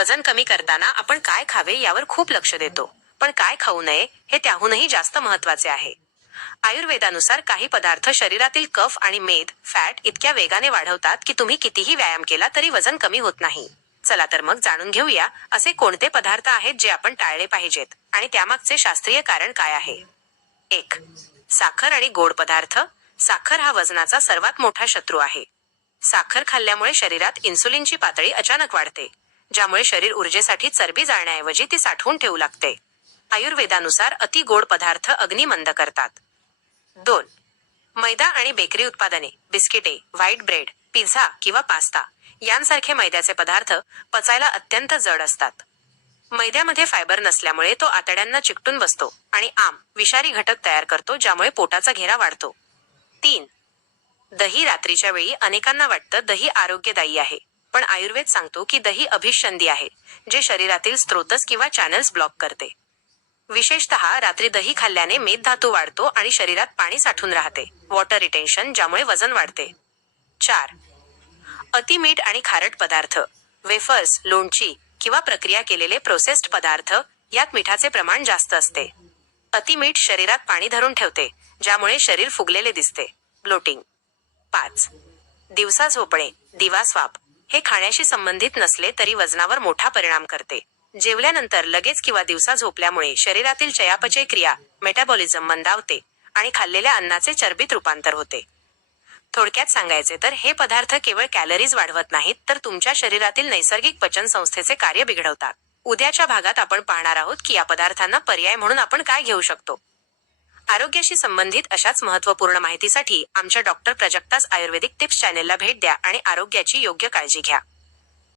वजन कमी करताना आपण काय खावे यावर खूप लक्ष देतो, पण काय खाऊ नये हे त्याहूनही जास्त महत्वाचे आहे. आयुर्वेदानुसार काही पदार्थ शरीरातील कफ आणि मेद, फॅट इतक्या वेगाने वाढवतात की तुम्ही कितीही व्यायाम केला तरी वजन कमी होत नाही. चला तर मग जाणून घेऊया असे कोणते पदार्थ आहेत जे आपण टाळले पाहिजेत आणि त्यामागचे शास्त्रीय कारण काय आहे. 1. साखर आणि गोड पदार्थ. साखर हा वजनाचा सर्वात मोठा शत्रू आहे. साखर खाल्ल्यामुळे शरीरात इन्सुलिनची पातळी अचानक वाढते, ज्यामुळे शरीर ऊर्जेसाठी चरबी जाळण्याऐवजी ती साठवून ठेवू लागते. आयुर्वेदानुसार अति गोड पदार्थ अग्नी मंद करतात. 2. मैदा आणि बेकरी उत्पादने. बिस्किटे, व्हाईट ब्रेड, पिझ्झा किंवा पास्ता यांसारखे मैद्याचे पदार्थ पचायला अत्यंत जड असतात. मैद्यामध्ये फायबर नसल्यामुळे तो आतड्यांना चिकटून बसतो आणि विषारी घटक तयार करतो, ज्यामुळे पोटाचा घेरा वाढतो. 3. दही. रात्रीच्या वेळी अनेकांना वाटतं दही आरोग्यदायी आहे, पण आयुर्वेद सांगतो की दही अभिषंदी आहे, जे शरीरातील स्त्रोतस किंवा चॅनल्स ब्लॉक करते. विशेषतः रात्री दही खाल्ल्याने मेदधातू वाढतो आणि शरीरात पाणी साठून राहते, वॉटर रिटेन्शन, ज्यामुळे वजन वाढते. 4. अति मीठ आणि खारट पदार्थ. वेफर्स, लोणची किंवा प्रक्रिया केलेले प्रोसेस्ड पदार्थ यात मिठाचे प्रमाण जास्त असते. अति मीठ शरीरात पाणी धरून ठेवते, ज्यामुळे शरीर फुगलेले दिसते, ब्लोटिंग. 5. दिवसा झोपणे. दिवास्वाप हे खाण्याशी संबंधित नसले तरी वजनावर मोठा परिणाम करते. जेवल्यानंतर लगेच किंवा दिवसा झोपल्यामुळे शरीरातील चयापचय क्रिया, मेटाबॉलिझम मंदावते आणि खाल्लेल्या अन्नाचे चरबीत रूपांतर होते. थोडक्यात सांगायचे तर हे पदार्थ केवळ कॅलरीज वाढवत नाहीत, तर तुमच्या शरीरातील नैसर्गिक पचन संस्थेचे कार्य बिघडवतात. उद्याच्या भागात आपण पाहणार आहोत की या पदार्थांना पर्याय म्हणून आपण काय घेऊ शकतो. आरोग्याशी संबंधित अशाच महत्त्वपूर्ण माहितीसाठी आमच्या डॉक्टर प्रजक्तास आयुर्वेदिक टिप्स चॅनेलला भेट द्या आणि आरोग्याची योग्य काळजी घ्या.